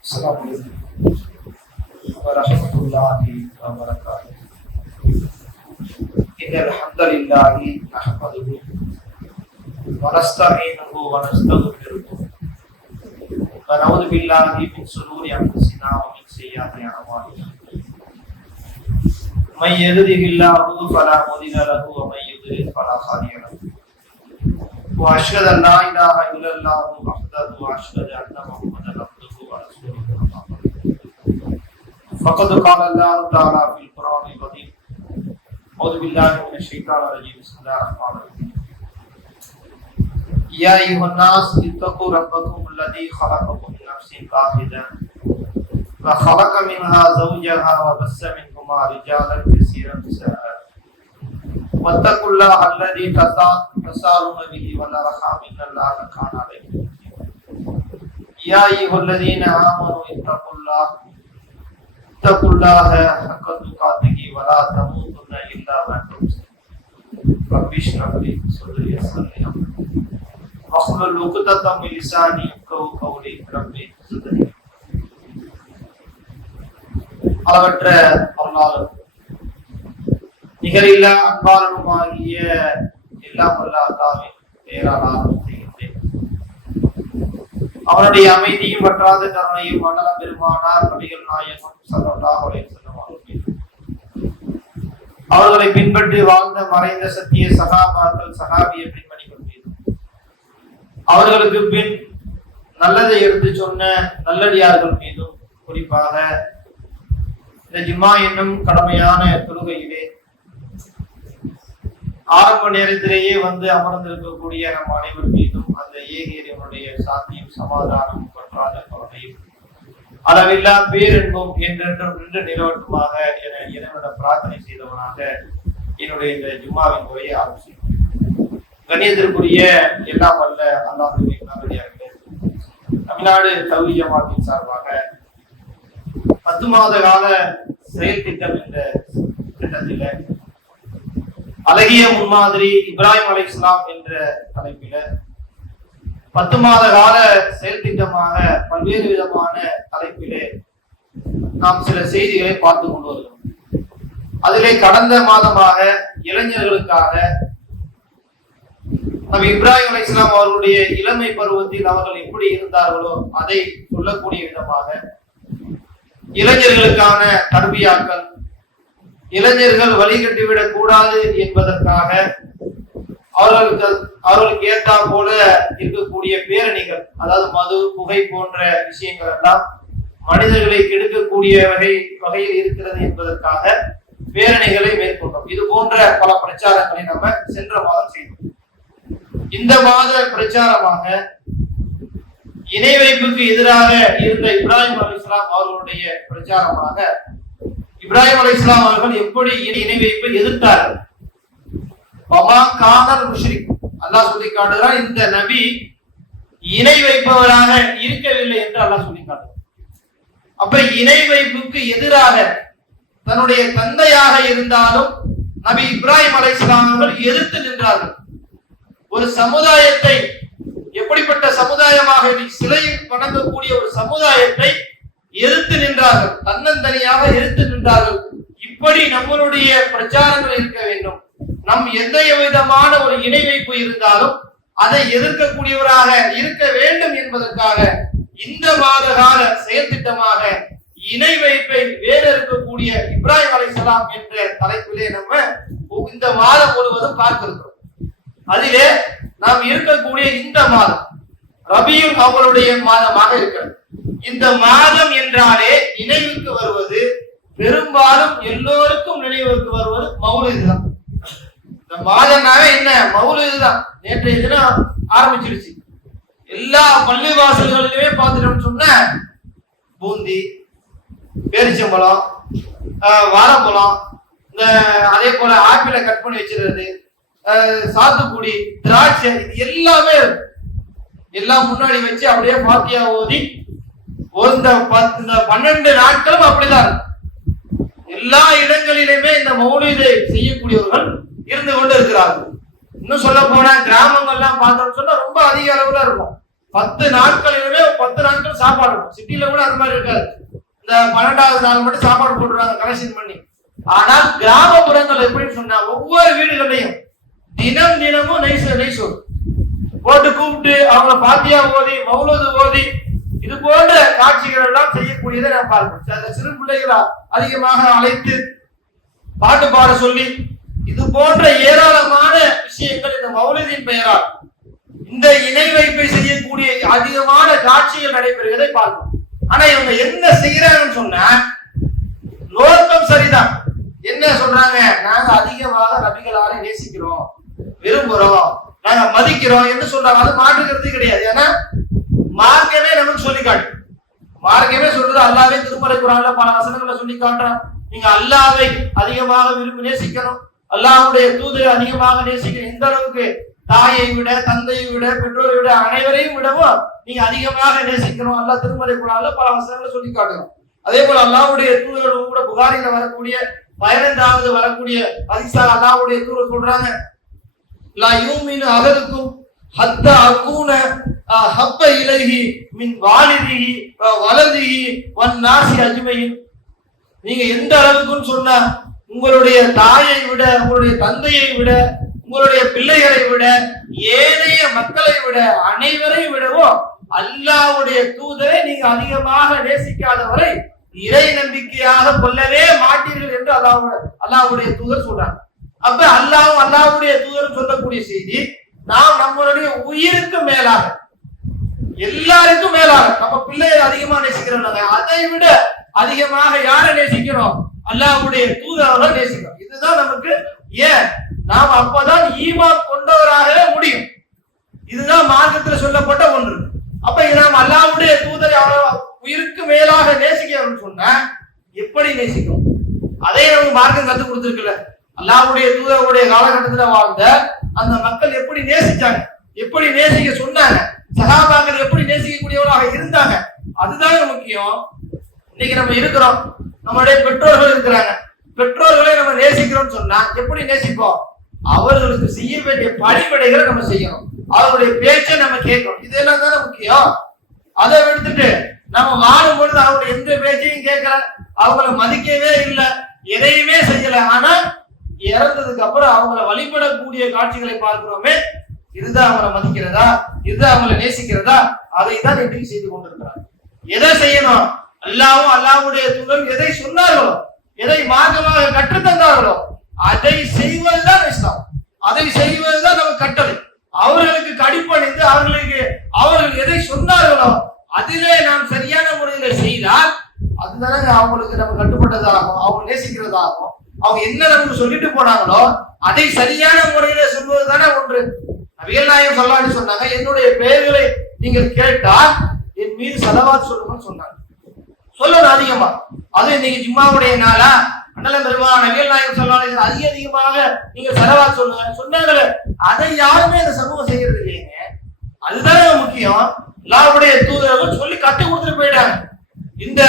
السلام عليكم ورحمة الله وبركاته. إن الحمد لله نحمده ونستعينه ونستغفره. ونعوذ بالله من شرور أنفسنا ومن سيئات أعمالنا. من يهده الله فلا مضل له ومن يضلل فلا هادي له. وأشهد أن لا إله إلا الله وحده وأشهد أن محمدا فقد قال الله تعالى في القران العظيم اعوذ بالله من الشيطان الرجيم بسم الله الرحمن الرحيم يا ايها الناس اتقوا ربكم الذي خلقكم من نفس واحده وخلق منها زوجها وبث منهما رجالا كثيرا نساء. واتقوا الله الذي تسالون به والارحام ان الله كان عليكم يا ايها الذين امنوا اتقوا الله اتقوا الله حق تقاته ولا تموتن الا وانتم مسلمون رب اشرح لي صدري ويسر لي امري واحلل عقدة من لساني يفقهوا قولي ربي زدني அளவற்ற அருளாளர் நிகரில்லா அன்பாளனுமாகிய எல்லாம் வல்ல அல்லாவின் பெயரால் ஆரம்பம் செய்கின்றேன் அவனுடைய அமைதியும் வற்றாத கருணையும் மண்டலம் பெருமானார் நபிகள் நாயகம் சல்லல்லாஹு அலைஹி வஸல்லம் அவர்களை பின்பற்றி வாழ்ந்த மறைந்த சத்திய சகாபாக்கள் சகாபிய பெண்மணிகள் மீது அவர்களுக்கு பின் நல்லதை எடுத்து சொன்ன நல்லடியார்கள் மீதும் குறிப்பாக இந்த ஜிம்மா என்னும் கடமையான தொழுகையிலே ஆரம்ப நேரத்திலேயே வந்து அமர்ந்திருக்கக்கூடிய நம் அனைவர் மீதும் அந்த ஏகியனுடைய சாத்தியம் சமாதானம் பற்றாத கொலையும் அளவில்லா பேரென்பும் என்றென்றும் நின்று நிலவட்டுமாக என இறைவன பிரார்த்தனை செய்தவனாக என்னுடைய இந்த ஜும்மாவின் உரையை ஆரம்பிச்சேன் கணியத்திற்குரிய எல்லாம் வல்ல அல்லாஹுடைய நல்லடியார்களே. தமிழ்நாடு தகுதி ஜமாத்தின் சார்பாக பத்து மாத கால செயல் திட்டம் என்ற திட்டத்தில அழகிய முன்மாதிரி இப்ராஹிம் அலை இஸ்லாம் என்ற தலைப்பில பத்து மாத கால செயல் திட்டமாக பல்வேறு விதமான தலைப்பிலே நாம் சில செய்திகளை பார்த்து கொண்டு வருகிறோம். அதிலே கடந்த மாதமாக இளைஞர்களுக்காக நம் இப்ராஹிம் இஸ்லாம் அவர்களுடைய இளமை பருவத்தில் அவர்கள் எப்படி இருந்தார்களோ அதை சொல்லக்கூடிய விதமாக இளைஞர்களுக்கான தர்பியாக்கள் இளைஞர்கள் வழிகட்டிவிடக் கூடாது என்பதற்காக அவர்களுக்கு அவர்களுக்கு ஏற்றா போல இருக்கக்கூடிய பேரணிகள் அதாவது மது புகை போன்ற விஷயங்கள் எல்லாம் மனிதர்களை கெடுக்கக்கூடிய வகை வகையில் இருக்கிறது என்பதற்காக பேரணிகளை மேற்கொண்டோம். இது போன்ற பல பிரச்சாரங்களை நம்ம சென்ற மாதம் செய்தோம். இந்த மாத பிரச்சாரமாக இணை வைப்புக்கு எதிராக இருந்த இப்ராஹிம் அலி இஸ்லாம் அவர்களுடைய பிரச்சாரமாக இப்ராஹிம் அலி இஸ்லாம் அவர்கள் எப்படி இணை வைப்பை எதிர்த்தார்கள்? அல்லாஹ் சொல்லி காட்டுகிறான் இந்த நபி இணை வைப்பவராக இருக்கவில்லை என்று அல்லாஹ் சொல்லி காட்டுகிறான் அப்ப இணை வைப்புக்கு எதிராக தன்னுடைய தந்தையாக இருந்தாலும் நபி இப்ராஹிம் அலை அவர்கள் எதிர்த்து நின்றார்கள். ஒரு சமுதாயத்தை எப்படிப்பட்ட சமுதாயமாக சிலையில் வணங்கக்கூடிய ஒரு சமுதாயத்தை எதிர்த்து நின்றார்கள். தன்னந்தனியாக எதிர்த்து நின்றார்கள். இப்படி நம்மளுடைய பிரச்சாரங்கள் இருக்க வேண்டும். நம் எந்த விதமான ஒரு இணை வைப்பு இருந்தாலும் அதை எதிர்க்கக்கூடியவராக இருக்க வேண்டும் என்பதற்காக இந்த மாத கால செயல்திட்டமாக இணை வைப்பை வேறு இருக்கக்கூடிய இப்ராஹிம் அலிசலாம் என்ற தலைப்பிலே நம்ம இந்த மாதம் முழுவதும் பார்த்திருக்கிறோம். அதிலே நாம் இருக்கக்கூடிய இந்த மாதம் ரபியும் அவருடைய மாதமாக இருக்கிறது. இந்த மாதம் என்றாலே நினைவுக்கு வருவது பெரும்பாலும் எல்லோருக்கும் நினைவுக்கு வருவது மௌலிதான் இந்த மாதம்னாவே என்ன? மௌலிது தான் நேற்றைய தினம் ஆரம்பிச்சிருச்சு. எல்லா பள்ளி வாசல்களிலுமே பார்த்துட்டோம்னு சொன்ன பூந்தி பேரிச்சம்பழம் வாழைப்பழம் இந்த அதே போல ஆப்பிளை கட் பண்ணி வச்சிருக்கிறது சாத்துக்குடி திராட்சை இது எல்லாமே எல்லாம் முன்னாடி வச்சு அப்படியே பாத்தியா ஓதி ஒரு இந்த இந்த பன்னெண்டு நாட்களும் அப்படிதான் எல்லா இடங்களிலுமே இந்த மௌலிதை செய்யக்கூடியவர்கள் இருந்து கொண்டு இருக்கிறார்கள் இன்னும் சொல்ல போனா கிராமங்கள்லாம் பார்த்தோம்னு சொன்னா ரொம்ப அதிக அளவுல இருக்கும். பத்து நாட்களிலுமே பத்து நாட்கள் சாப்பாடு இருக்கும். சிட்டில கூட அது மாதிரி இருக்காது. இந்த பன்னெண்டாவது நாள் மட்டும் சாப்பாடு போட்டுருவாங்க கலெக்ஷன் பண்ணி. ஆனால் கிராமப்புறங்கள் எப்படின்னு சொன்னா ஒவ்வொரு வீடுகளையும் தினம் தினமும் நெய் நைஸ் நெய் போட்டு கூப்பிட்டு அவங்கள பாத்தியா ஓதி மௌலது ஓதி இது போன்ற காட்சிகள் எல்லாம் செய்யக்கூடியதை நான் பார்க்கிறேன் அந்த சிறு பிள்ளைகளை அதிகமாக அழைத்து பாட்டு பாட சொல்லி போன்ற ஏராளமான விஷயங்கள் இந்த மௌலதின் பெயரால் இந்த இணை வைப்பை செய்யக்கூடிய அதிகமான காட்சிகள் நடைபெறுவதை பார்க்கும் ஆனா இவங்க என்ன செய்யறாங்கன்னு சொன்னா நோக்கம் சரிதான். என்ன சொல்றாங்க? நாங்க அதிகமாக நபிகளாரை நேசிக்கிறோம் விரும்புறோம் நாங்க மதிக்கிறோம் என்று சொல்றாங்க. அது மாற்றுக்கிறது கிடையாது. ஏன்னா மார்க்கமே நமக்கு சொல்லி காட்டும் மார்க்கமே சொல்றது அல்லாவே திருமலை குரான்ல பல வசனங்களை சொல்லி காட்டுறான். நீங்க அல்லாவை அதிகமாக விரும்பி நேசிக்கணும். அல்லாஹுடைய தூதர் அதிகமாக நேசிக்கணும் எந்த அளவுக்கு தாயை விட தந்தையை விட பெற்றோரை விட அனைவரையும் விடவும் நீங்க அதிகமாக நேசிக்கணும். அல்லாஹ் திருமலை குரான்ல பல வசனங்களை சொல்லி காட்டுறோம் அதே போல அல்லாவுடைய தூதர்கள் கூட புகாரில வரக்கூடிய பதினைந்தாவது வரக்கூடிய அதிசா அல்லாவுடைய தூதர் சொல்றாங்க லா யூமினு அகதுக்கும் ஹத்த அகூன ஹப்ப இலகி மின் வாலிதிகி வலதிகி வன் நாசி அஜ்மையின். நீங்க எந்த அளவுக்குன்னு சொன்னா உங்களுடைய தாயை விட உங்களுடைய தந்தையை விட உங்களுடைய பிள்ளைகளை விட ஏனைய மக்களை விட அனைவரையும் விடவும் அல்லாவுடைய தூதரை நீங்க அதிகமாக நேசிக்காதவரை இறை நம்பிக்கையாக கொள்ளவே மாட்டீர்கள் என்று அல்லாஹ் அல்லாவுடைய தூதர் சொல்றாங்க அப்ப அல்லாஹ் அல்லாவுடைய தூதர் சொல்லக்கூடிய செய்தி நாம் நம்மளுடைய உயிருக்கு மேலாக எல்லாருக்கும் மேலாக நம்ம பிள்ளைகளை அதிகமா நேசிக்கிறோம் அதை விட அதிகமாக யாரை நேசிக்கிறோம்? அல்லாஹ்வுடைய தூதரை நேசிக்கிறோம். இதுதான் நமக்கு ஏன்? நாம் அப்பதான் ஈமான் கொண்டவராகவே முடியும். இதுதான் மார்க்கத்துல சொல்லப்பட்ட ஒன்று. அப்ப இது நாம் அல்லாஹ்வுடைய தூதரை உயிருக்கு மேலாக நேசிக்கிறோம்னு சொன்னா எப்படி நேசிக்கும் அதே நமக்கு மார்க்கம் கத்து கொடுத்துருக்குல்ல. அல்லாவுடைய தூதருடைய காலகட்டத்துல வாழ்ந்த அந்த மக்கள் எப்படி நேசிச்சாங்க? எப்படி நேசிக்க சொன்னாங்க? சகாபாக்கள் எப்படி நேசிக்கக்கூடியவர்களாக இருந்தாங்க? அதுதாங்க முக்கியம். இன்னைக்கு நம்ம இருக்கிறோம். நம்மளுடைய பெற்றோர்கள் இருக்கிறாங்க. பெற்றோர்களை நம்ம நேசிக்கிறோம்னு சொன்னா எப்படி நேசிப்போம்? அவர்களுக்கு செய்ய வேண்டிய படிப்படைகளை நம்ம செய்யணும். அவர்களுடைய பேச்சை நம்ம கேட்கணும். இதெல்லாம் தானே முக்கியம்? அதை விடுத்துட்டு நம்ம வாழும் பொழுது அவங்க எந்த பேச்சையும் கேட்கல. அவங்கள மதிக்கவே இல்லை. எதையுமே செய்யல. ஆனா இறந்ததுக்கு அப்புறம் அவங்கள வழிபடக்கூடிய காட்சிகளை பார்க்கிறோமே இதுதான் அவங்கள மதிக்கிறதா? இதுதான் அவங்கள நேசிக்கிறதா? அதை தான் எப்படி செய்து கொண்டிருக்கிறாங்க எதை செய்யணும்? அல்லாவும் அல்லாவுடைய தூதரும் எதை சொன்னார்களோ எதை மார்க்கமாக கற்றுத்தந்தார்களோ அதை செய்வதுதான் இஸ்லாம். அதை செய்வதுதான் நமக்கு கட்டளை. அவர்களுக்கு கடிப்பணிந்து அவர்களுக்கு அவர்கள் எதை சொன்னார்களோ அதிலே நாம் சரியான முறையில செய்தால் அதுதானே அவங்களுக்கு நம்ம கட்டுப்பட்டதாகும் அவங்க நேசிக்கிறதாகும். அவங்க என்ன நமக்கு சொல்லிட்டு போனாங்களோ அதை சரியான முறையில சொல்வது தானே ஒன்று. நபிகள் நாயகம் சொல்லான்னு சொன்னாங்க என்னுடைய பெயர்களை நீங்கள் கேட்டால் என் மீது செலவாக சொல்லுங்கன்னு சொன்னாங்க. சொல்லணும் அதிகமா. அது இன்னைக்கு ஜும்மாவுடைய நாளா? அண்ணல பெருமான் நவியல் நாயகம் சொல்லாங்க அதிக அதிகமாக நீங்க செலவா சொல்லுங்க சொன்னாங்களே அதை யாருமே இந்த சமூகம் செய்யறது இல்லைங்க. அதுதானே முக்கியம். எல்லாருடைய தூதர்கள் சொல்லி கத்து கொடுத்துட்டு போயிட்டாங்க. இந்த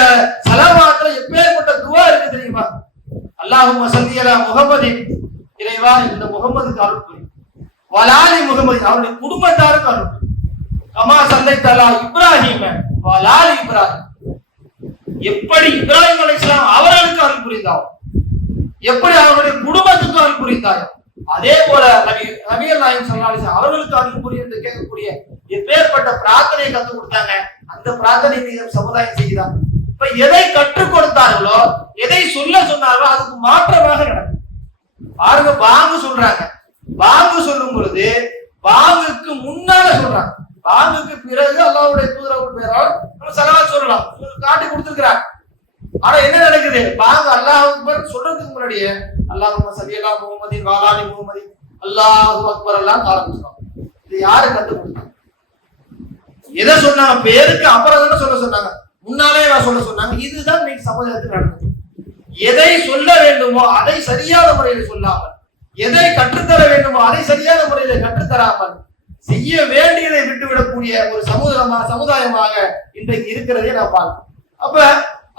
செலவாத்துல எப்பேற்பட்ட துவா இருக்கு தெரியுமா? அல்லாஹும் சல்லியலா முகமதி இறைவா இந்த முகமதுக்கு அருள் வலாலி முகமது அவருடைய குடும்பத்தாருக்கு அருள் கமா சந்தை தலா இப்ராஹிம வலாலி இப்ராஹிம். எப்படி இப்ராஹிம் அலைஹிஸ்ஸலாம் அவர்களுக்கு அருள் புரிந்தாரோ எப்படி அவருடைய குடும்பத்துக்கு அருள் புரிந்தாரோ அதே போல நபி நபிகள் நாயன் ஸல்லல்லாஹு அவர்களுக்கு அருள் புரிய என்று கேட்கக்கூடிய எப்பேற்பட்ட பிரார்த்தனையை கற்றுக் கொடுத்தாங்க. அந்த பிரார்த்தனை நீங்க சமுதாயம் செய்கிறாங்க. இப்ப எதை கற்றுக் கொடுத்தார்களோ எதை சொல்ல சொன்னார்களோ அதுக்கு மாற்றமாக நடக்கும். பாருங்க பாங்கு சொல்றாங்க. பாங்கு சொல்லும் பொழுது பாங்குக்கு முன்னால சொல்றாங்க. பாங்குக்கு பிறகு அல்லாவுடைய தூதரவர் பேரால் நம்ம சொல்லலாம். காட்டி கொடுத்துருக்கிறார். ஆனா என்ன நடக்குது? பாங்க அல்லாஹ் அக்பர் சொல்றதுக்கு முன்னாடியே அல்லாஹ் சபியல்லா முகமதி வாலாலி முகமதி அல்லாஹ் அக்பர் எல்லாம் ஆரம்பிச்சிடும் இது யாரு கத்து எதை சொன்னாங்க? பேருக்கு அப்புறம் தானே சொல்ல சொன்னாங்க. முன்னாலே நான் சொல்ல சொன்னாங்க. இதுதான் இன்னைக்கு சமுதாயத்தில் நடந்தது. எதை சொல்ல வேண்டுமோ அதை சரியான முறையில் சொல்லாமல் எதை கற்றுத்தர வேண்டுமோ அதை சரியான முறையில கற்றுத்தராமல் செய்ய வேண்டியதை விட்டுவிடக்கூடிய ஒரு சமூகமா சமுதாயமாக இன்றைக்கு இருக்கிறதே நான் பார்க்கிறேன் அப்ப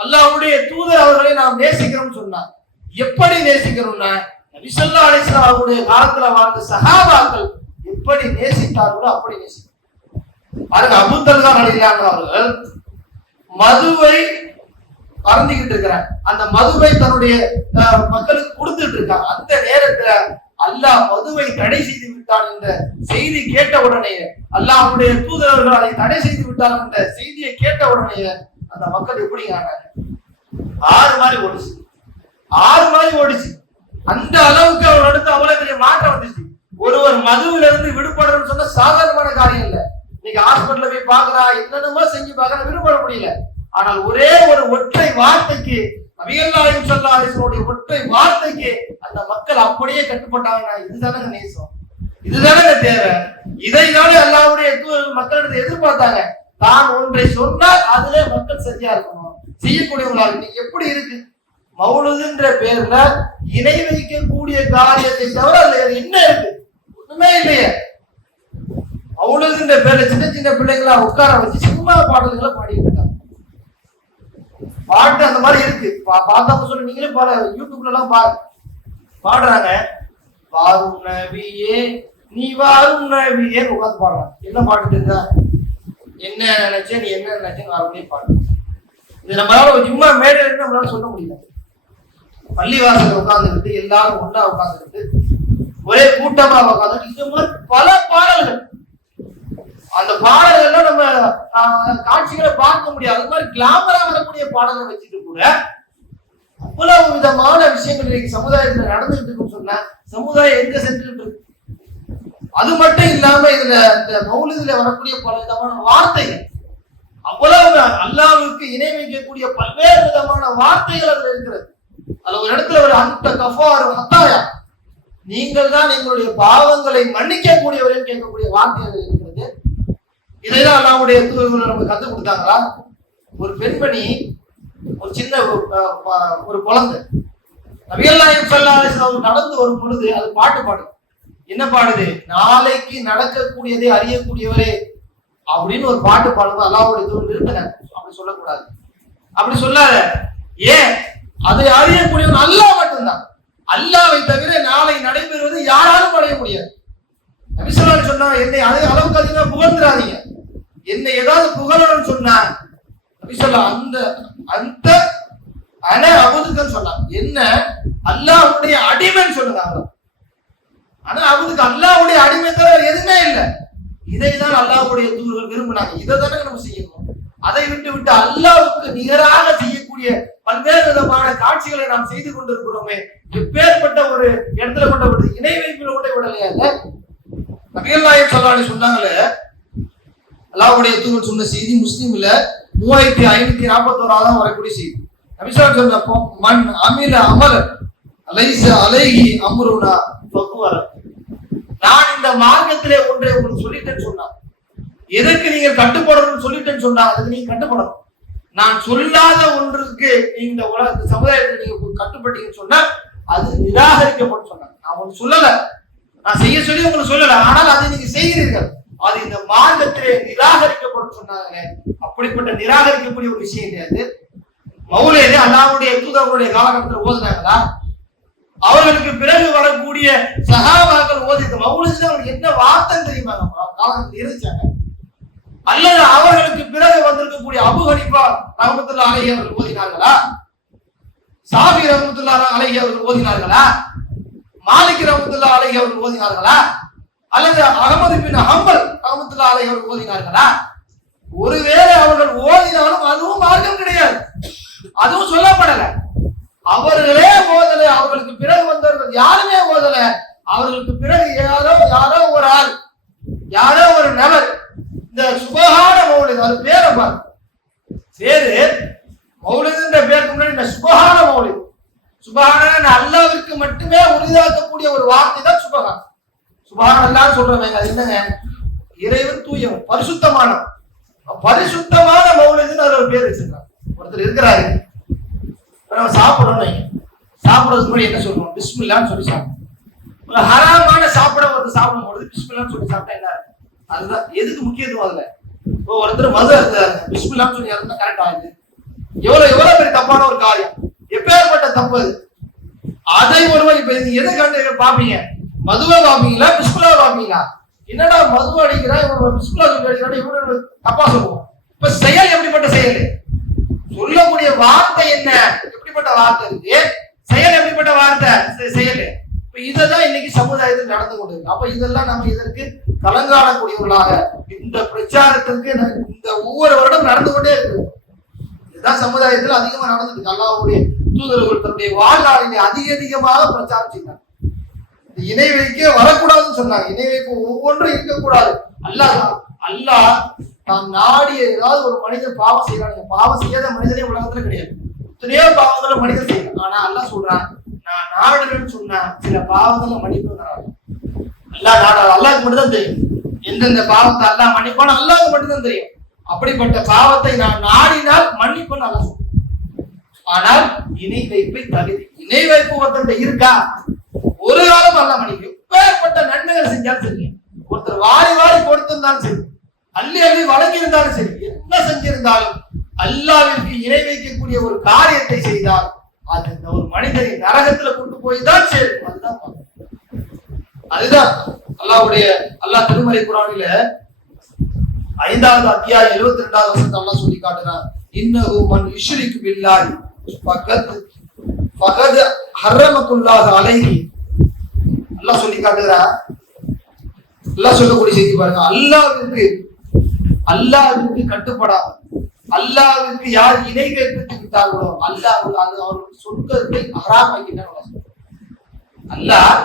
அல்லாஹ்வுடைய தூதர் அவர்களை நாம் நேசிக்கிறோம்னு சொன்னார் எப்படி நேசிக்கிறோம்னா நபிசல்லா அலிஸ்லாம் அவருடைய காலத்துல வாழ்ந்த சகாபாக்கள் எப்படி நேசித்தார்களோ அப்படி நேசிக்கிறோம் பாருங்க அபுத்தல் தான் அடையிலான அவர்கள் மதுவை அருந்திக்கிட்டு இருக்கிறார். அந்த மதுவை தன்னுடைய மக்களுக்கு கொடுத்துட்டு இருக்காங்க. அந்த நேரத்துல அல்லாஹ் மதுவை தடை செய்து விட்டான் என்ற செய்தி கேட்ட உடனே அல்லாஹ்வுடைய தூதரர்கள் அதை தடை செய்து விட்டார் என்ற செய்தியை கேட்ட உடனே அந்த மக்கள் எப்படி ஆனாங்க ஆறு மாதிரி ஓடிச்சு. ஆறு மாதிரி ஓடிச்சு. அந்த அளவுக்கு அவர் அடுத்து அவ்வளவு பெரிய மாற்றம் வந்துச்சு. ஒருவர் மதுவில இருந்து விடுபடணும்னு சொன்னா சாதாரணமான காரியம் இல்ல. நீங்க ஹாஸ்பிட்டல்ல போய் பாக்குறா என்னென்னமோ செஞ்சு பாக்குறா விடுபட முடியல. ஆனால் ஒரே ஒரு ஒற்றை வார்த்தைக்கு அவியல்லாயும் சொல்லாஹினுடைய ஒற்றை வார்த்தைக்கு அந்த மக்கள் அப்படியே கட்டுப்பட்டாங்கன்னா இதுதானங்க நேசம்? இதுதானங்க தேவை. இதை தானே அல்லாவுடைய மக்களிடத்தை எதிர்பார்த்தாங்க. தான் ஒன்றை சொன்னால் அதுல மக்கள் சரியா இருக்கணும். செய்யக்கூடியவங்களாக நீ எப்படி இருக்கு? மௌனதுன்ற பேர்ல இணை வைக்கக்கூடிய காரியத்தை தவிர அதுல என்ன இருக்கு? ஒண்ணுமே இல்லையே. மௌனதுன்ற பேர்ல சின்ன சின்ன பிள்ளைங்களா உட்கார வச்சு சும்மா பாடல்களை பாடிட்டு பாட்டு அந்த மாதிரி இருக்கு. பா- பார்த்தவங்க சொல்லி நீங்களே பாரு யூடியூப்ல எல்லாம் பாரு பாடுறாங்க. வாரும் நபியே நீ வாரும் நபியே உட்காந்து பாடுறாங்க. என்ன பாட்டுட்டு இருந்தா என்ன நினைச்ச நீ என்ன நினைச்ச அப்படியே பாடு. இது நம்மளால சும்மா மேடையில் இருந்து நம்மளால சொல்ல முடியல. பள்ளிவாசல் உட்கார்ந்துக்கிட்டு எல்லாரும் ஒன்றா உட்கார்ந்துக்கிட்டு ஒரே கூட்டமா உட்காந்து இந்த மாதிரி பல பாடல்கள். அந்த பாடல்கள்லாம் நம்ம காட்சிகளை பார்க்க முடியாது. அது மாதிரி கிளாமரா வரக்கூடிய பாடல்கள் வச்சுட்டு கூட அவ்வளவு விதமான விஷயங்கள் இன்னைக்கு சமுதாயத்துல நடந்துட்டு இருக்குன்னு சொன்னா சமுதாயம் எங்க சென்றுட்டு இருக்கு? அது மட்டும் இல்லாம இதுல இந்த மௌலிதுல வரக்கூடிய பல விதமான வார்த்தைகள் அவ்வளவு அல்லாவுக்கு இணை வைக்கக்கூடிய பல்வேறு விதமான வார்த்தைகள் அதுல இருக்கிறது. அதுல ஒரு இடத்துல ஒரு அந்த கஃபார் ஹத்தாயா நீங்கள் தான் எங்களுடைய பாவங்களை மன்னிக்க கூடியவர்கள் கேட்கக்கூடிய வார்த்தைகள் இதைதான் அல்லாவுடைய தூதர்கள் நமக்கு கத்து கொடுத்தாங்களா ஒரு பெண்மணி ஒரு சின்ன ஒரு, குழந்தை. நபிகள் நாயகம் நடந்து வரும் பொழுது அது பாட்டு பாடுது என்ன பாடுது? நாளைக்கு நடக்கக்கூடியதை அறியக்கூடியவரே அப்படின்னு ஒரு பாட்டு பாடும்போது அல்லாவுடைய தூதர் நிறுத்தின அப்படி சொல்லக்கூடாது. அப்படி சொல்லாத. ஏன்? அதை அறியக்கூடியவன் அல்லாஹ் மட்டும்தான். அல்லாவை தவிர நாளை நடைபெறுவது யாராலும் அடைய முடியாது. நபிசல்லான்னு சொன்னா என்னை அது அளவுக்கு அதிகமா புகழ்ந்துடாதீங்க என்னை ஏதாவது புகழணும்னு சொன்னா நபிசல்லா அந்த அந்த அன அபுதுக்கன்னு சொல்லலாம் என்ன? அல்லாஹ்வுடைய அடிமைன்னு சொல்லுறாங்க. ஆனா அவனுக்கு அல்லாஹ்வுடைய அடிமை தவிர எதுவுமே இல்லை. இதை தான் அல்லாஹ்வுடைய தூதர்கள் விரும்பினாங்க. இதை தானே நம்ம செய்யணும். அதை விட்டு விட்டு அல்லாவுக்கு நிகராக செய்யக்கூடிய பல்வேறு விதமான காட்சிகளை நாம் செய்து கொண்டிருக்கிறோமே. எப்பேற்பட்ட ஒரு இடத்துல கொண்ட ஒரு இணை வைப்பில் கொண்ட விடலையா இல்ல? நபிகள் நாயகம் சொல்லான்னு சொன்னாங்களே அல்லாஹ்வுடைய தூதர் சொன்ன செய்தி முஸ்லீம்ல மூவாயிரத்தி ஐநூத்தி நாற்பத்தி ஓராதான் வரக்கூடிய செய்தி. நபிசா சொன்ன மண் அமில அமல அலைச அலைகி அம்ருனா பக்குவர நான் இந்த மார்க்கத்திலே ஒன்றை உங்களுக்கு சொல்லிட்டேன்னு சொன்னான் எதற்கு நீங்க கட்டுப்படணும்னு சொல்லிட்டேன்னு சொன்னா அதுக்கு நீங்க கட்டுப்படணும். நான் சொல்லாத ஒன்றுக்கு நீங்க இந்த உலக சமுதாயத்தில் நீங்க கட்டுப்பட்டீங்கன்னு சொன்னா அது நிராகரிக்கப்படும் சொன்னாங்க. நான் உங்களுக்கு சொல்லல. நான் செய்ய சொல்லி உங்களுக்கு சொல்லல. ஆனால் அதை நீங்க செய்கிறீர்கள். அது இந்த மார்க்கத்திலே நிராகரிக்கப்படும் சொன்னாங்க. அப்படிப்பட்ட நிராகரிக்கக்கூடிய ஒரு விஷயம் கிடையாது மௌலேது அல்லாவுடைய தூதர்களுடைய காலகட்டத்தில் ஓதுனாங்களா? அவர்களுக்கு பிறகு வரக்கூடிய சகாபாக்கள் ஓதிக்க மௌலிதுல அவங்களுக்கு என்ன வார்த்தை தெரியுமா? காலகட்டத்தில் இருந்துச்சாங்க அல்லது அவர்களுக்கு பிறகு வந்திருக்கக்கூடிய அபுகணிப்பா ஹனிஃபா ரஹமத்துல்லா அலைஹி அவர்கள் ஓதினார்களா? சாபி ரஹமத்துல்லா அலைஹி அவர்கள் ஓதினார்களா? மாலிக் ரஹமத்துல்லா அலைஹி அவர்கள் ஓதினார்களா? அல்லது அகமது பின் ஹம்பல் ரஹமத்துல்லா அலைஹி ஓதினார்களா? ஒருவேளை அவர்கள் ஓதினாலும் அதுவும் மார்க்கம் கிடையாது. அதுவும் சொல்லப்படல. அவர்களே ஓதல அவர்களுக்கு பிறகு வந்தவர்கள் யாருமே ஓதல. அவர்களுக்கு பிறகு யாரோ யாரோ ஒரு ஆள் யாரோ ஒரு நபர். இந்த சுபகான மௌலித் அது பேரை பாரு பேரு மௌலிதுன்ற பேருக்கு முன்னாடி இந்த சுபகான மௌலித். சுபகான அல்லாவிற்கு மட்டுமே உரிதாக்கக்கூடிய ஒரு வார்த்தை தான் சுபகான். சுபகான் சொல்றவங்க அது என்னங்க? இறைவன் தூயம் பரிசுத்தமான. பரிசுத்தமான மௌனதுன்னு ஒரு பேர் வச்சிருக்காங்க. ஒருத்தர் இருக்கிறாரு. நம்ம சாப்பிடணும் வைங்க. சாப்பிடுறதுக்கு முன்னாடி என்ன சொல்லுவோம்? பிஸ்மில்லான்னு சொல்லி சாப்பிடணும். ஹராமான சாப்பிட ஒருத்தர் சாப்பிடும் பொழுது பிஸ்மில்லான்னு சொல்லி சாப்பிட்டா என்ன அதுதான் எதுக்கு முக்கியத்துவம் அதுல? இப்போ ஒருத்தர் மது அருந்தாரு. பிஸ்மில்லான்னு சொல்லி இறந்தா கரெக்ட் ஆகுது எவ்வளவு எவ்வளவு பெரிய தப்பான ஒரு காரியம்? எப்பேற்பட்ட தப்பு அது? அதை ஒருவர் இப்ப நீங்க எதை கண்டு பாப்பீங்க? மதுவை பாப்பீங்களா பிஸ்குலா பாப்பீங்களா என்னடா மது அடிக்கிறான் இவன் பிஸ்குலா சொல்லி இவனு தப்பா சொல்லுவோம் இப்ப செயல் எப்படிப்பட்ட செயல்? சொல்லக்கூடிய வார்த்தை என்ன? எப்படிப்பட்ட வார்த்தை இருக்கு? செயல் எப்படிப்பட்ட வார்த்தை? செயல். இப்ப இதெல்லாம் இன்னைக்கு சமுதாயத்தில் நடந்து கொண்டிருக்கு. அப்ப இதெல்லாம் நம்ம இதற்கு கலங்காணக்கூடியவர்களாக இந்த பிரச்சாரத்திற்கு இந்த ஒவ்வொரு வருடம் நடந்து கொண்டே இருக்கு. இதுதான் சமுதாயத்தில் அதிகமா நடந்துருக்கு அல்லாவுடைய தூதர்கள் தன்னுடைய வாழ்நாளிலே அதிக அதிகமாக பிரச்சாரம் செய்தார் இணை வைக்க வரக்கூடாதுன்னு சொன்னாங்க. இணை வைப்பு ஒவ்வொன்றும் இருக்கக்கூடாது. அல்லாஹ் அல்லாஹ் நாம் நாடிய ஏதாவது ஒரு மனிதன் பாவம் செய்யறாங்க பாவம் செய்யாத மனிதனே உலகத்துல கிடையாது. எத்தனையோ பாவங்களை மனிதன் செய்யலாம் ஆனா அல்லா சொல்றான் நான் நாடுன்னு சொன்னா சில பாவங்களை மன்னிப்பு அல்லா அல்லாஹ் அல்லாவுக்கு மட்டும்தான் தெரியும். எந்தெந்த பாவத்தை அல்லாஹ் மன்னிப்பான அல்லாவுக்கு மட்டும்தான் தெரியும். அப்படிப்பட்ட பாவத்தை நான் நாடினால் மன்னிப்புன்னு அல்லாஹ் சொல்றான். ஆனால் இணை வைப்பை தகுதி இணை வைப்பு ஒருத்தர் இருக்கா? ஒரு காலம் அல்ல மணிக்கு. எப்பேற்பட்ட நன்மைகள் செஞ்சாலும் சரி. ஒருத்தர் வாரி வாரி கொடுத்திருந்தாலும் சரி. அள்ளி அள்ளி வழங்கி இருந்தாலும் சரி. என்ன செஞ்சிருந்தாலும் அல்லாவிற்கு இணை வைக்கக்கூடிய ஒரு காரியத்தை செய்தால் அது ஒரு மனிதனை நரகத்துல கொண்டு போய் தான் சேரும். அதுதான் அதுதான் அல்லாவுடைய அல்லாஹ் திருமறை குரானில ஐந்தாவது அத்தியாயம் எழுபத்தி ரெண்டாவது வருஷத்தை எல்லாம் சொல்லி காட்டுறான். இன்னகு மன் இஷ்ரிக்கு பில்லாய் பகத் பகத் ஹர்ரமத்துல்லாஹ் அலைகி நல்லா சொல்லி காட்டுறான் நல்லா சொல்லக்கூடிய செய்தி பாருங்க. அல்லாஹ்விற்கு அல்லாஹ்விற்கு கட்டுப்படாம அல்லாஹ்விற்கு யார் இணை கற்பித்து விட்டார்களோ அல்லாஹ் அது அவர்கள் சொர்க்கத்தை ஹராமாக்கிட்டாங்க அல்லாஹ்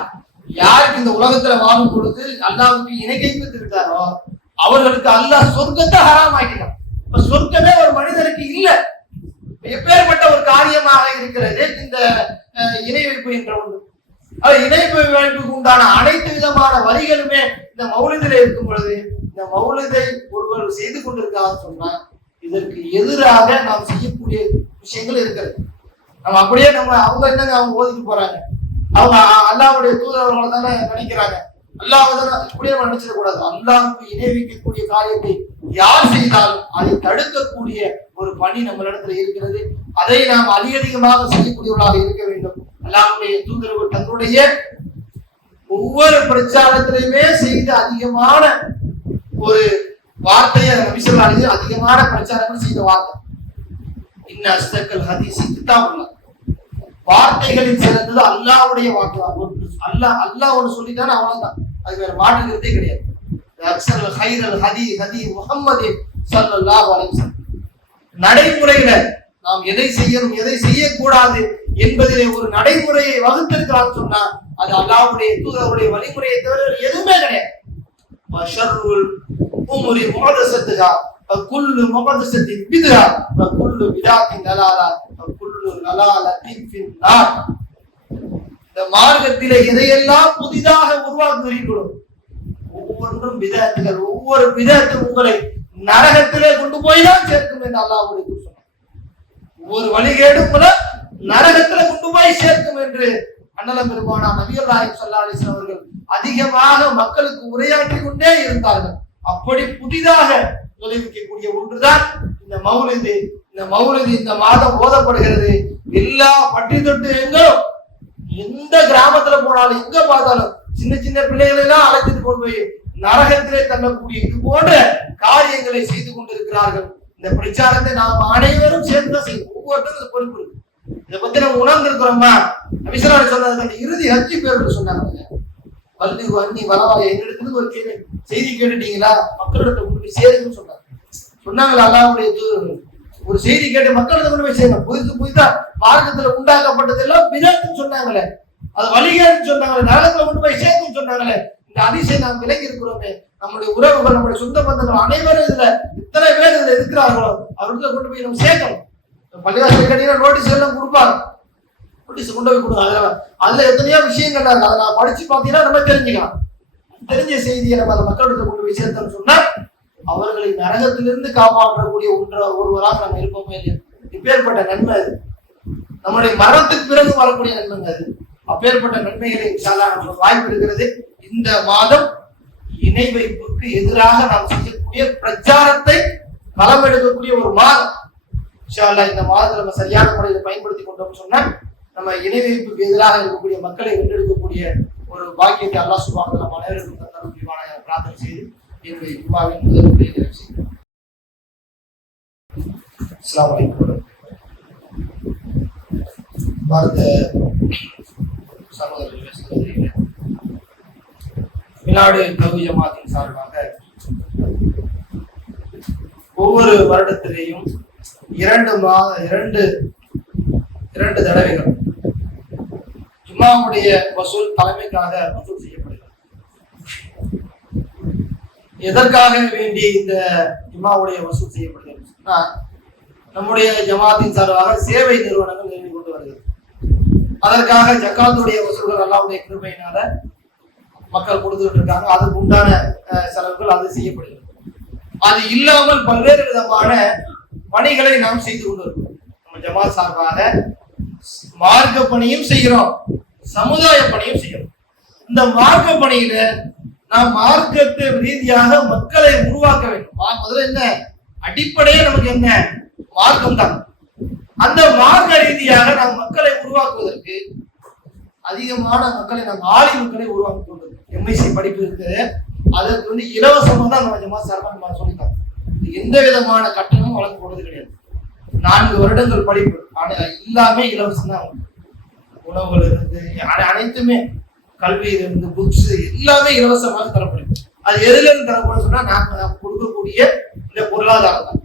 யாருக்கு இந்த உலகத்துல வாழும் பொழுது அல்லாவுக்கு இணை கைப்பித்து விட்டாரோ அவர்களுக்கு அல்லாஹ் சொர்க்கத்தை ஹராமாக்கினான் இப்ப சொர்க்கமே ஒரு மனிதனுக்கு இல்ல. எப்பேற்பட்ட ஒரு காரியமாக இருக்கிறது இந்த இணை வைப்பு என்ற ஒன்று. அது இணை உண்டான அனைத்து விதமான வரிகளுமே இந்த மௌலிதில இருக்கும் பொழுது இந்த மௌலிதை ஒருவர் செய்து கொண்டிருக்கான்னு சொன்னா இதற்கு எதிராக நாம் செய்யக்கூடிய விஷயங்கள் இருக்கிறது. நம்ம அப்படியே நம்ம அவங்க என்னங்க அவங்க ஓதிட்டு போறாங்க? அவங்க அல்லாவுடைய அல்லாஹ்வுடைய தூதரவர்களை தானே நினைக்கிறாங்க அல்லாஹ் தானே இப்படியே நினைச்சிட கூடாது அல்லாவுக்கு இணை வைக்கக்கூடிய காரியத்தை யார் செய்தாலும் அதை தடுக்கக்கூடிய ஒரு பணி நம்ம இடத்துல இருக்கிறது. அதை நாம் அதிகமாக செய்யக்கூடியவர்களாக இருக்க வேண்டும். அல்லாவுடைய தூதரவர் தன்னுடைய ஒவ்வொரு பிரச்சாரத்திலையுமே செய்த அதிகமான ஒரு வார்த்தையை நபிசல்லாலே அதிகமான பிரச்சாரங்கள் செய்த வார்த்தை. இன்ன அஸ்தக்கல் ஹதீஸ் கிதாபுல்லாஹ் வார்த்தைகளில் சிறந்தது அல்லாவுடைய வார்த்தை. தான் ஒன்று அல்லாஹ் அல்லாஹ் ஒன்று சொல்லிட்டானே அவ்வளவுதான். அது வேற மாற்றுகிறதே கிடையாது. அக்ஸல் ஹைரல் ஹதி ஹதி முகம்மது சல்லல்லாஹு அலைஹி வஸல்லம். நடைமுறையில நாம் எதை செய்யணும் எதை செய்யக்கூடாது என்பதிலே ஒரு நடைமுறையை வகுத்திருக்கிறார் சொன்னா அது அல்லாவுடைய தூதருடைய வழிமுறையை தவிர எதுவுமே கிடையாது. வஷர்ருல் முகதசத்துகா குல்லு முகதசத்தின் முஹதஸத்தின் குல்லு விதாத்தின் நலாலா குல்லு வகுல்லு லலாலத்தின் இந்த மார்க்கத்திலே எதையெல்லாம் புதிதாக உருவாக்குகிறீர்களோ ஒவ்வொன்றும் விதத்துகள் ஒவ்வொரு விதத்தும் உங்களை நரகத்திலே கொண்டு போய் தான் சேர்க்கும் என்று அல்லாஹ்வுடைய தூதர் சொன்னார். ஒவ்வொரு வழிகேடும் கூட நரகத்துல கொண்டு போய் சேர்க்கும் என்று அண்ணலம் பெருமானா நபிகள் நாயகம் ஸல்லல்லாஹு அவர்கள் அதிகமாக மக்களுக்கு உரையாற்றி கொண்டே இருந்தார்கள். அப்படி புதிதாக நுழைவிக்கக்கூடிய ஒன்றுதான் இந்த மௌலிது இந்த மௌலிது இந்த மாதம் ஓதப்படுகிறது. எல்லா பட்டி தொட்டு எங்கும் எந்த கிராமத்துல போனாலும் எங்க பார்த்தாலும் சின்ன சின்ன பிள்ளைகளை எல்லாம் அழைத்துட்டு கொண்டு போய் நரகத்திலே தள்ளக்கூடிய இது போன்ற காரியங்களை செய்து கொண்டிருக்கிறார்கள். இந்த பிரச்சாரத்தை நாம் அனைவரும் சேர்ந்து தான் செய்யும் ஒவ்வொருத்தரும் பொறுப்பு இருக்கு. இதை பத்தி நம்ம உணர்ந்திருக்கிறோமா? நபிசராஜ் சொன்னது அந்த இறுதி ஹஜ்ஜி பேர் சொன்னாங்க. வள்ளி வன்னி வரவா எங்கிட்ட ஒரு கேள்வி. செய்தி கேட்டுட்டீங்களா? மக்களிடத்தை கொண்டு போய் சேருங்கன்னு சொன்னாங்க. சொன்னாங்களா அல்லாவுடைய தூரம் ஒரு செய்தி கேட்டு மக்களிடத்தை கொண்டு போய் சேரணும் புதுசு புதுசா மார்க்கத்துல உண்டாக்கப்பட்டதெல்லாம் விதத்துன்னு சொன்னாங்களே. அது வழிகேடுன்னு சொன்னாங்களே. நரகத்துல கொண்டு போய் சேர்க்கும் சொன்னாங்களே. இந்த அதிசயம் நாம் விலகி இருக்கிறோமே. நம்முடைய உறவுகள் நம்முடைய சொந்த பந்தங்கள் அனைவரும் இதுல இத்தனை பேர் இதுல இருக்கிறார்களோ அவர்களை கொண்டு போய் நம்ம சேர்க்கணும். பள்ளிவாசல் கேட்டீங்கன்னா நோட்டீஸ் எல்லாம் கொடுப்பாங்க. நோட்டீஸ் கொண்டு போய் கொடுங்க. அதுல அதுல எத்தனையோ விஷயங்கள் கண்டாங்க அதை நான் படிச்சு பார்த்தீங்கன்னா நம்ம தெரிஞ்சுக்கலாம். தெரிஞ்ச செய்தியை நம்ம அந்த மக்களிடத்தில் கொண்டு போய் சேர்த்தோம்னு சொன்னா அவர்களை நரகத்திலிருந்து காப்பாற்றக்கூடிய ஒன்ற ஒருவராக நம்ம இருப்போமே இல்லையா? இப்பேற்பட்ட நன்மை அது. நம்முடைய மரணத்துக்கு பிறகு வரக்கூடிய நன்மைங்க அது. அப்பேற்பட்ட நன்மைகளை இன்ஷால்லா நமக்கு வாய்ப்பு இருக்கிறது. இந்த மாதம் இணை வைப்புக்கு எதிராக நாம் செய்யக்கூடிய பிரச்சாரத்தை களம் எடுக்கக்கூடிய ஒரு மாதம். இன்ஷால்லா இந்த மாதத்தை நம்ம சரியான முறையில் பயன்படுத்தி கொண்டோம்னு சொன்னா நம்ம இணைவைப்புக்கு எதிராக இருக்கக்கூடிய மக்களை வென்றெடுக்கக்கூடிய ஒரு பாக்கியத்தை அல்லா சுபாங்க நம்ம அனைவருக்கும் தந்தரும் முடிவான பிரார்த்தனை செய்து என்னுடைய ஜும்மாவின் முதல் உரையை நிறைவு செய்கிறேன். அஸ்ஸலாமு அலைக்கும் பாரத சகோதரர்களே சகோதரிகளே வெளிநாடு கல்வி ஜமாத்தின் சார்பாக ஒவ்வொரு வருடத்திலேயும் இரண்டு மா இரண்டு இரண்டு தடவைகள். ஜும்மாவுடைய வசூல் தலைமைக்காக வசூல் செய்யப்படுகிறது. எதற்காக வேண்டி இந்த ஜும்மாவுடைய வசூல் செய்யப்படுகிறது நம்முடைய ஜமாத்தின் சார்பாக சேவை நிறுவனங்கள் நிறுவி கொண்டு வருகிறது. அதற்காக ஜக்காத்துடைய வசூல்கள் அல்லாவுடைய கிருமையினால மக்கள் கொடுத்துட்டு இருக்காங்க அதுக்கு உண்டான செலவுகள் அது செய்யப்படுகிறது. அது இல்லாமல் பல்வேறு விதமான பணிகளை நாம் செய்து கொண்டு இருக்கிறோம் நம்ம ஜமா சார்பாக மார்க்க பணியும் செய்கிறோம் சமுதாய பணியும் செய்கிறோம். இந்த மார்க்க பணியில நாம் மார்க்கத்து ரீதியாக மக்களை உருவாக்க வேண்டும். முதல்ல என்ன? அடிப்படையே நமக்கு என்ன? மார்க்கம் தான் அந்த மார்க்க ரீதியாக நாம் மக்களை உருவாக்குவதற்கு அதிகமான மக்களை நாம் ஆலிம்களை உருவாக்கி கொண்டிருக்கோம் எம்ஐசி படிப்பு இருக்குது. அதற்கு வந்து இலவசமாக தான் நம்ம ஜமா சார்பாக நம்ம எந்த விதமான கட்டணமும் வழங்கப்படுவது கிடையாது. நான்கு வருடங்கள் படிப்பு. ஆனால் எல்லாமே இலவசம் தான் உணவுகள் இருந்து அனைத்துமே அனைத்துமே கல்வியிலிருந்து புக்ஸ் எல்லாமே இலவசமாக தரப்படும். அது எதுல இருந்து தரப்படும் சொன்னா நாம கொடுக்கக்கூடிய இந்த பொருளாதாரம் தான்.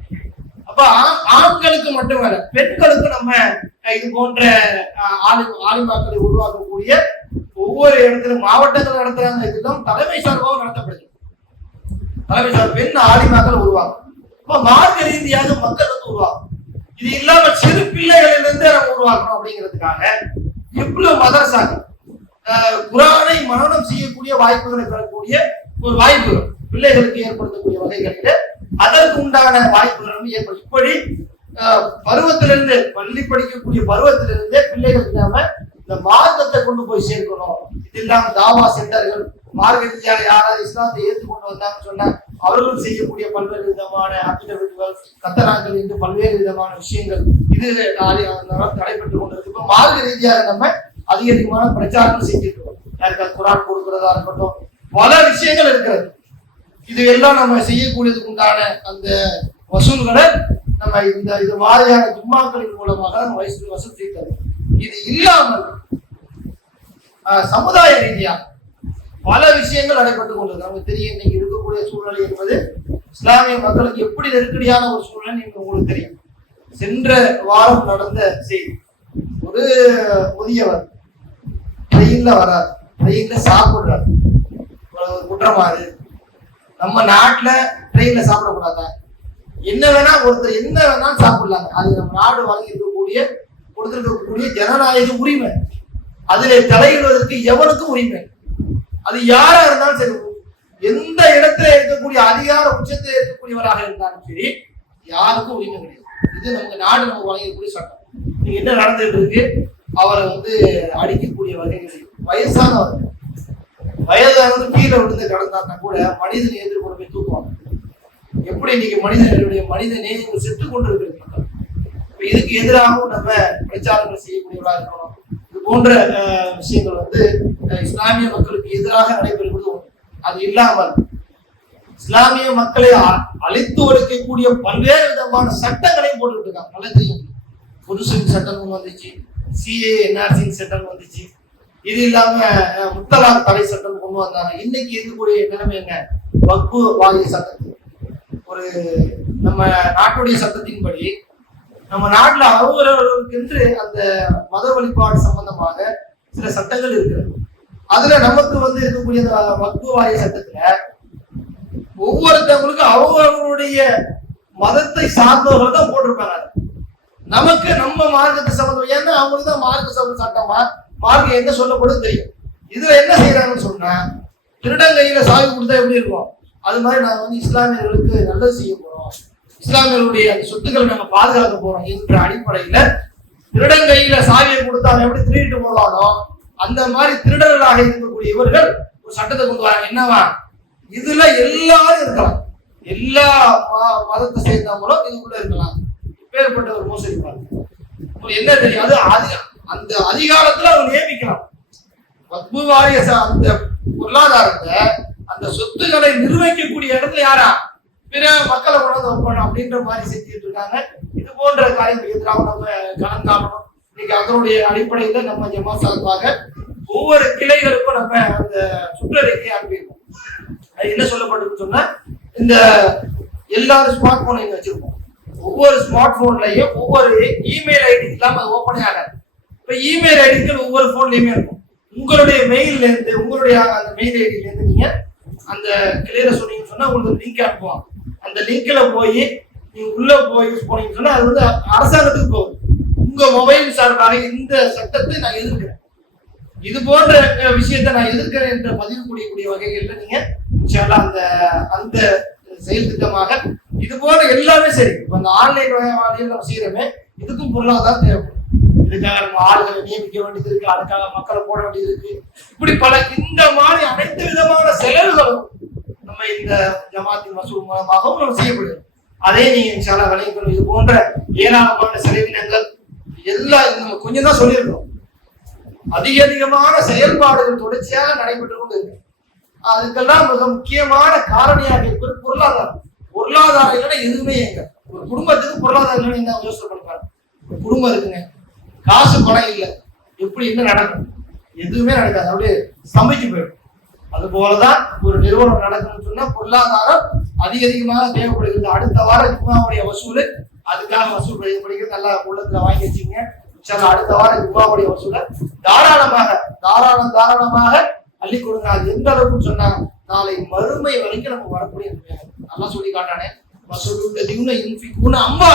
அப்ப ஆ- மட்டும் மட்டுமல்ல பெண்களுக்கு நம்ம இது போன்ற ஆளு ஆலிமாக்களை உருவாக்கக்கூடிய ஒவ்வொரு இடத்துல மாவட்டங்கள் நடத்துறாங்க. இதெல்லாம் தலைமை சார்பாக நடத்தப்படுது தலைமை சார்பு பெண் ஆலிமாக்கள் உருவாகும் அப்ப மார்க்க ரீதியாக மக்கள் வந்து உருவாக்கும் இது இல்லாம சிறு பிள்ளைகளிலிருந்து நம்ம உருவாக்கணும் அப்படிங்கிறதுக்காக இவ்வளவு மதரசாக்கள் குரானை மனனம் செய்யக்கூடிய வாய்ப்புகளை பெறக்கூடிய ஒரு வாய்ப்பு பிள்ளைகளுக்கு ஏற்படுத்தக்கூடிய வகைகளில் அதற்கு உண்டான வாய்ப்புகள் ஏற்படும். இப்படி பருவத்திலிருந்து பள்ளி படிக்கக்கூடிய பருவத்திலிருந்தே பிள்ளைகளுக்கு நாம இந்த மார்க்கத்தை கொண்டு போய் சேர்க்கணும். இது இல்லாம தாவா சென்டர்கள் மார்க்க ரீதியாக யாராவது இஸ்லாத்தை ஏற்றுக்கொண்டு வந்தாங்கன்னு சொன்னா அவர்கள் செய்யக்கூடிய பல்வேறு விதமான அபிடவிட்டுகள் கத்தராங்கள் என்று பல்வேறு விதமான விஷயங்கள் இது ஆதி- அதனால கொண்டிருக்கு இப்ப மார்க்க ரீதியாக நம்ம அதிக அதிகமான பிரச்சாரங்கள் செஞ்சிருக்கோம் யாருக்காவது குரான் கொடுக்கிறதா இருக்கட்டும் பல விஷயங்கள் இருக்கிறது. இது எல்லாம் நம்ம செய்யக்கூடியதுக்கு உண்டான அந்த வசூல்களை நம்ம இந்த இது மாதிரியான ஜும்மாக்களின் மூலமாக நம்ம வசூல் செய்தது இது இல்லாமல் ஆஹ், சமுதாய ரீதியா பல விஷயங்கள் நடைபெற்றுக் கொண்டிருக்கு நமக்கு தெரியும் இன்னைக்கு இருக்கக்கூடிய சூழ்நிலை என்பது இஸ்லாமிய மக்களுக்கு எப்படி நெருக்கடியான ஒரு சூழ்நிலை நீங்க உங்களுக்கு தெரியும். சென்ற வாரம் நடந்த செய்தி. ஒரு முதியவர் ட்ரெயின்ல வராது ட்ரெயின்ல சாப்பிடுறாரு. ஒரு குற்றமா அது நம்ம நாட்டுல ட்ரெயின்ல சாப்பிடக்கூடாதா? என்ன வேணா ஒருத்தர் என்ன வேணாலும் சாப்பிடலாங்க. அது நம்ம நாடு வழங்கி இருக்கக்கூடிய கொடுத்திருக்கக்கூடிய ஜனநாயக உரிமை. அதிலே தலையிடுவதற்கு எவனுக்கும் உரிமை. அது யாரா இருந்தாலும் சரி எந்த இடத்துல இருக்கக்கூடிய அதிகார உச்சத்தில் இருக்கக்கூடியவராக இருந்தாலும் சரி யாருக்கும் உரிமை கிடையாது. இது நமக்கு நாடு நமக்கு வழங்கக்கூடிய சட்டம். நீங்க என்ன நடந்துட்டு இருக்கு? அவரை வந்து அடிக்கக்கூடிய வகைகள் வயசானவர். வயதானது கீழே விழுந்து கிடந்தாருன்னா கூட மனித எதிர்கொண்டு போய் தூக்குவாங்க. எப்படி இன்னைக்கு மனிதனுடைய மனித நேயங்கள் செத்து கொண்டு இருக்கிறீங்க இதுக்கு எதிராகவும் நம்ம பிரச்சாரங்கள் செய்யக்கூடியவர்களா இருக்கணும். போன்ற விஷயங்கள் வந்து இஸ்லாமிய மக்களுக்கு எதிராக நடைபெறுவது ஒன்று அது இல்லாமல் இஸ்லாமிய மக்களை அ- அழித்து ஒழிக்கக்கூடிய பல்வேறு விதமான சட்டங்களையும் போட்டுக்கிட்டு இருக்காங்க நல்லா தெரியும். புதுசின் சட்டம் வந்துச்சு. சிஏ என்ஆர்சின் சட்டம் வந்துச்சு. இது இல்லாம அஹ், முத்தலாக் தடை சட்டம் கொண்டு வந்தாங்க. இன்னைக்கு இருக்கக்கூடிய நிலைமை என்ன? வக்பு வாரிய சட்டத்தில் ஒரு நம்ம நாட்டுடைய சட்டத்தின்படி நம்ம நாட்டுல அவரவர்களுக்கென்று அந்த மத வழிபாடு சம்பந்தமாக சில சட்டங்கள் இருக்கிறது. அதுல நமக்கு வந்து இருக்கக்கூடிய அந்த வக்பு வாரிய சட்டத்துல ஒவ்வொருத்தவங்களுக்கும் அவங்களுடைய மதத்தை சார்ந்தவர்கள் தான் போட்டிருப்பாங்க நமக்கு நம்ம மார்க்கத்தை சம்பந்தம் ஏன்னா அவங்களுக்கு தான் மார்க்க சம்பந்த சட்டமா மார்க்கம் என்ன சொல்லப்படுது தெரியும். இதுல என்ன செய்யறாங்கன்னு சொன்னா திருடங்கையில சாவி கொடுத்தா எப்படி இருக்கும்? அது மாதிரி நாங்க வந்து இஸ்லாமியர்களுக்கு நல்லது செய்ய போறோம். இஸ்லாமியர்களுடைய அந்த சொத்துக்களை நாங்க பாதுகாக்க போறோம் என்ற அடிப்படையில திருடங்கையில சாவியை கொடுத்தா எப்படி திருடிட்டு போவானோ அந்த மாதிரி திருடர்களாக இருக்கக்கூடிய இவர்கள் ஒரு சட்டத்தை கொண்டு வராங்க. என்னவா? இதுல எல்லாரும் இருக்கலாம். எல்லா ம- மதத்தை சேர்ந்தவங்களும் இதுக்குள்ள இருக்கலாம். பேர்பட்ட ஒரு மோசடி பாருங்க. என்ன தெரியும்? அது அதி- அந்த அதிகாரத்துல அவங்க நியமிக்கலாம். பத்மவாரிய அந்த பொருளாதாரத்தை அந்த சொத்துக்களை நிர்வகிக்கக்கூடிய இடத்துல யாரா? பிற மக்களை கொண்டாந்து வைக்கணும் அப்படின்ற மாதிரி செஞ்சுட்டு இருக்காங்க. இது போன்ற காரியங்களுக்கு எதிராக நம்ம கலந்தாகணும் இன்னைக்கு அதனுடைய அடிப்படையில நம்ம ஜமா சார்பாக ஒவ்வொரு கிளைகளுக்கும் நம்ம அந்த சுற்றறிக்கையை அனுப்பியிருக்கோம். அது என்ன சொல்லப்பட்டிருக்கு சொன்னா இந்த எல்லாரும் ஸ்மார்ட் போன் இங்க வச்சிருக்கோம். ஒவ்வொரு ஸ்மார்ட் போன்லயும் ஒவ்வொரு இமெயில் ஐடி இல்லாம அது ஓப்பனே ஆகாது. இப்ப இமெயில் ஐடிகள் ஒவ்வொரு போன்லயுமே இருக்கும். உங்களுடைய மெயில்ல இருந்து உங்களுடைய அந்த மெயில் ஐடியில இருந்து நீங்க அந்த கிளியர சொன்னீங்கன்னு சொன்னா உங்களுக்கு லிங்க் அனுப்புவாங்க. அந்த லிங்க்ல போய் நீங்க உள்ள போய் போனீங்கன்னு சொன்னா அது வந்து அரசாங்கத்துக்கு போகும். உங்க மொபைல் சார்பாக இந்த சட்டத்தை நான் எதிர்க்கிறேன். இது போன்ற விஷயத்தை நான் எதிர்க்கிறேன் என்று பதிவு கூடியக்கூடிய வகைகள்ல நீங்க இன்ஷால்லா அந்த அந்த செயல் திட்டமாக இது போன்ற எல்லாமே சரி. இப்ப அந்த ஆன்லைன் வகையில் நம்ம செய்யறோமே இதுக்கும் பொருளாதாரம் தேவைப்படும். இதுக்காக நம்ம ஆளுகளை நியமிக்க வேண்டியது இருக்கு அதுக்காக மக்களை போட வேண்டியது இருக்கு. இப்படி பல இந்த மாதிரி அனைத்து விதமான செலவுகளும் நம்ம இந்த ஜமாத்தின் மசூல் மூலமாகவும் நம்ம செய்யப்படுது. அதே நீங்க இன்ஷால்லா விளைவிக்கணும் இது போன்ற ஏராளமான செலவினங்கள் எல்லாம் இது நம்ம கொஞ்சம் தான் சொல்லியிருக்கோம் அதிக அதிகமான செயல்பாடுகள் தொடர்ச்சியாக நடைபெற்று கொண்டு இருக்கு அதுக்கெல்லாம் மிக முக்கியமான காரணியாக இருப்பது பொருளாதாரம். பொருளாதாரம் இல்லைன்னா எதுவுமே எங்க? ஒரு குடும்பத்துக்கு பொருளாதாரம் இல்லைன்னு யோசனை பண்ணுறாங்க ஒரு குடும்பம் இருக்குங்க. காசு பணம் இல்லை. எப்படி என்ன நடக்கும்? எதுவுமே நடக்காது. அப்படியே சமைச்சு போயிடும். அது போலதான் ஒரு நிறுவனம் நடக்கணும்னு சொன்னா பொருளாதாரம் அதிக அதிகமாக தேவைப்படுகிறது. அடுத்த வாரம் ஜும்மாவுடைய வசூல் அதுக்காக வசூல் படிக்கிறது நல்லா உள்ளத்துல வாங்கி வச்சுங்க அடுத்த வாரம் ஜும்மாவுடைய வசூல தாராளமாக தாராளம் தாராளமாக அள்ளி கொடுங்க அது எந்த அளவுக்கு சொன்னா நாளை மறுமை வரைக்கும் நம்ம வரக்கூடிய நல்லா சொல்லி காட்டானே வசூலுள்ளதியுன அம்மா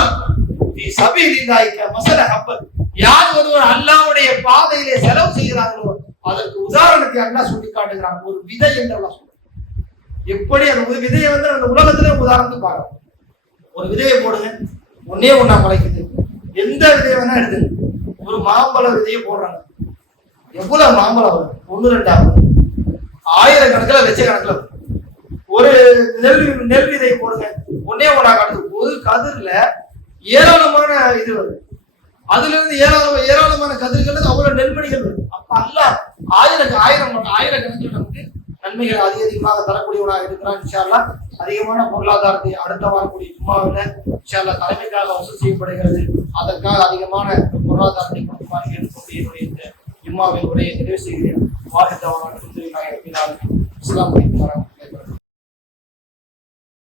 யார் ஒருவர் அல்லாவுடைய பாதையிலே செலவு செய்கிறார்களோ அதற்கு உதாரணத்தை அண்ணா சொல்லி காட்டுகிறான்? ஒரு விதை என்று அல்லாஹ் சொல்றான். எப்படி அந்த ஒரு விதையை வந்து அந்த உலகத்துல உதாரணத்துக்கு பாருங்க ஒரு விதையை போடுங்க. ஒன்னே ஒன்னா பழைக்குது எந்த விதையை வேணா எடுத்துங்க ஒரு மாம்பழ விதையை போடுறாங்க. எவ்வளவு மாம்பழம் வரும்? ஒன்று ரெண்டாவது வரும். ஆயிரக்கணக்கில் லட்சக்கணக்கில் வரும். ஒரு நெல் நெல் விதை போடுங்க. ஒன்னே ஒன்றா கணக்கு ஒரு கதிரில் ஏராளமான இது வருது அதுல இருந்து ஏராளம் ஏராளமான கதிர்கள் அவ்வளவு நெல்மணிகள் அப்ப அல்ல ஆயிரம் ஆயிரம் ஆயிரக்கணக்கில் நமக்கு நன்மைகள் அதிக அதிகமாக தரக்கூடியவனாக இருக்கிறான் இன்ஷால்லா அதிகமான பொருளாதாரத்தை அடுத்த வரக்கூடிய ஜும்மாவில் இன்ஷால்லா தலைமைக்காக வசூல் செய்யப்படுகிறது. அதற்காக அதிகமான பொருளாதாரத்தை கொடுக்குமாறு கேட்டுக்கொண்டு என்னுடைய இந்த ஜும்மாவில் உரையை நிறைவு செய்கிறேன் வாழ்க்கை அஸ்லாம் வலைக்கம்